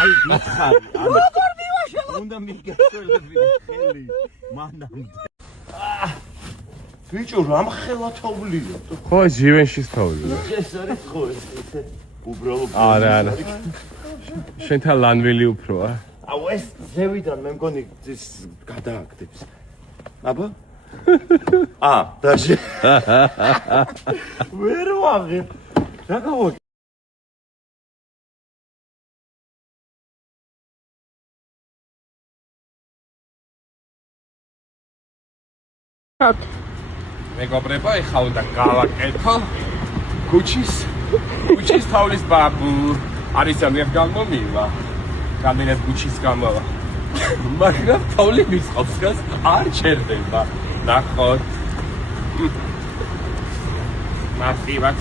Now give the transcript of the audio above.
აი გითხარი როგორ მივაშელა უნდა მიგეშველები ხელი მანამდე ბიჭო რამ ხელათოვლია ხო ჟივენშის თოვლია ეს არის ხო ესე უბრალოდ არა შენთან ლანველი უფროა აუ ეს ზევიდან მე მგონი ის გადააგდებს აბა დაჟე ვერ ვაღებ რა გავაკეთე მეგობრებო, ეხლა უნდა გავაკეთო კუჩის თოვლის ბაბუ. არის ამერ გამომივა. რამდენად კუჩის გამოვა. მაგრამ თოვლი მისყავს გას არ ჩერდება. ნახოთ. მარტივად